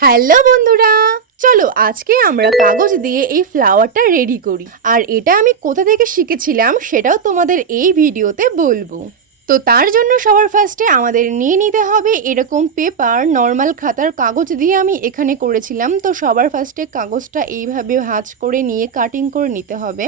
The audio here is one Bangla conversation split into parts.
হ্যালো বন্ধুরা, চলো আজকে আমরা কাগজ দিয়ে এই ফ্লাওয়ারটা রেডি করি। আর এটা আমি কোথা থেকে শিখেছিলাম সেটাও তোমাদের এই ভিডিওতে বলব। তো তার জন্য সবার ফার্স্টে আমাদের নিয়ে নিতে হবে এরকম পেপার নর্মাল খাতার কাগজ দিয়ে আমি এখানে করেছিলাম। তো সবার ফার্স্টে কাগজটা এইভাবে ভাঁজ করে নিয়ে কাটিং করে নিতে হবে।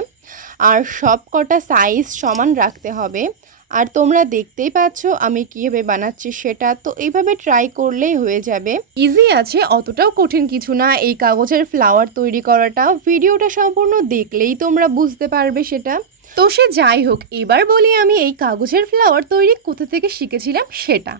আর সব কটা সাইজ সমান রাখতে হবে। আর তোমরা দেখতেই পাচ্ছ আমি কীভাবে বানাচ্ছি সেটা। তো এইভাবে ট্রাই করলেই হয়ে যাবে। ইজি আছে, অতটাও কঠিন কিছু না। এই কাগজের ফ্লাওয়ার তৈরি করাটা ভিডিওটা সম্পূর্ণ দেখলেই তোমরা বুঝতে পারবে সেটা। তো সে যাই হোক, এবার বলি আমি এই কাগজের ফ্লাওয়ার তৈরি কোথা থেকে শিখেছিলাম সেটা।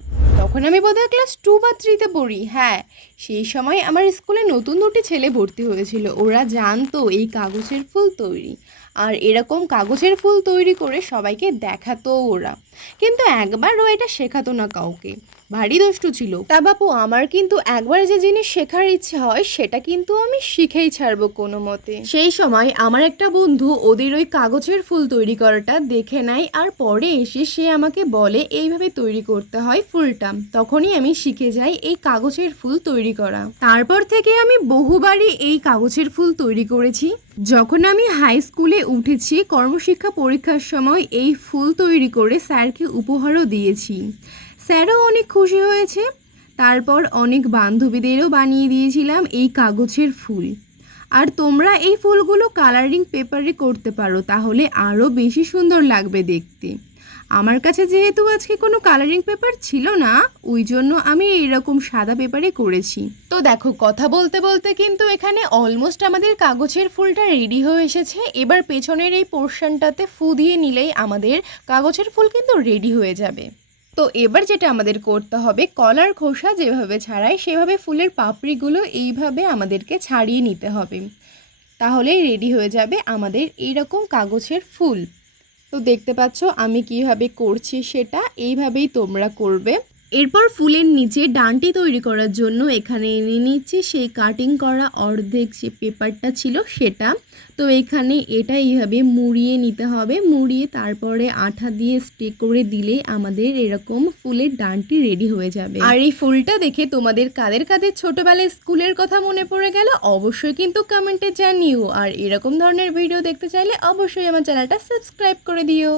তখন আমি বোধহয় ক্লাস টু বা থ্রিতে পড়ি। হ্যাঁ সেই সময় আমার স্কুলে নতুন দুটি ছেলে ভর্তি হয়েছিল। ওরা জানতো এই কাগজের ফুল তৈরি। আর এরকম কাগজের ফুল তৈরি করে সবাইকে দেখাতো ওরা। কিন্তু একবারও এটা শেখাতো না কাউকে। ভারী দুষ্টু ছিল। তা বাপু, আমার কিন্তু একবার যে জিনিস শেখার ইচ্ছে হয়, সেটা কিন্তু আমি শিখেই ছাড়বো কোনো মতে। সেই সময় আমার একটা বন্ধু ওদের ওই কাগজের ফুল তৈরি করাটা দেখে নেয় আর পরে এসে সে আমাকে বলে, এইভাবে তৈরি করতে হয় ফুলটা। তখনই আমি শিখে যাই এই কাগজের ফুল তৈরি করা। তারপর থেকে আমি বহুবারই এই কাগজের ফুল তৈরি করেছি। যখন আমি হাই স্কুলে উঠেছি, কর্মশিক্ষা পরীক্ষার সময় এই ফুল তৈরি করে স্যারকে উপহারও দিয়েছি। স্যারও অনেক খুশি হয়েছে। তারপর অনেক বান্ধবীদেরও বানিয়ে দিয়েছিলাম এই কাগজের ফুল। আর তোমরা এই ফুলগুলো কালারিং পেপারে করতে পারো, তাহলে আরও বেশি সুন্দর লাগবে দেখতে। আমার কাছে যেহেতু আজকে কোনো কালারিং পেপার ছিল না, ওই জন্য আমি এইরকম সাদা পেপারে করেছি। তো দেখো, কথা বলতে বলতে কিন্তু এখানে অলমোস্ট আমাদের কাগজের ফুলটা রেডি হয়ে এসেছে। এবার পেছনের এই পোর্শনটাতে ফু দিয়ে নিলেই আমাদের কাগজের ফুল কিন্তু রেডি হয়ে যাবে। তো এবার যেটা আমাদের করতে হবে, কলার খোসা যেভাবে ছাড়াই সেভাবে ফুলের পাপড়িগুলো এইভাবে আমাদেরকে ছাড়িয়ে নিতে হবে। তাহলেই রেডি হয়ে যাবে আমাদের এইরকম কাগজের ফুল। তো দেখতে পাচ্ছ আমি কীভাবে করছি সেটা, এইভাবেই তোমরা করবে। এরপর ফুলের নিচে ডানটি তৈরি করার জন্য এখানে এনে নিচ্ছি, সেই কাটিং করা অর্ধেক যে পেপারটা ছিল সেটা। তো এখানে এটা এইভাবে মুড়িয়ে নিতে হবে, মুড়িয়ে তারপরে আঠা দিয়ে স্টে করে দিলে আমাদের এরকম ফুলের ডানটি রেডি হয়ে যাবে। আর এই ফুলটা দেখে তোমাদের কাদের কাদের ছোটবেলায় স্কুলের কথা মনে পড়ে গেল অবশ্যই কিন্তু কমেন্টে জানিও। আর এরকম ধরনের ভিডিও দেখতে চাইলে অবশ্যই আমার চ্যানেলটা সাবস্ক্রাইব করে দিও।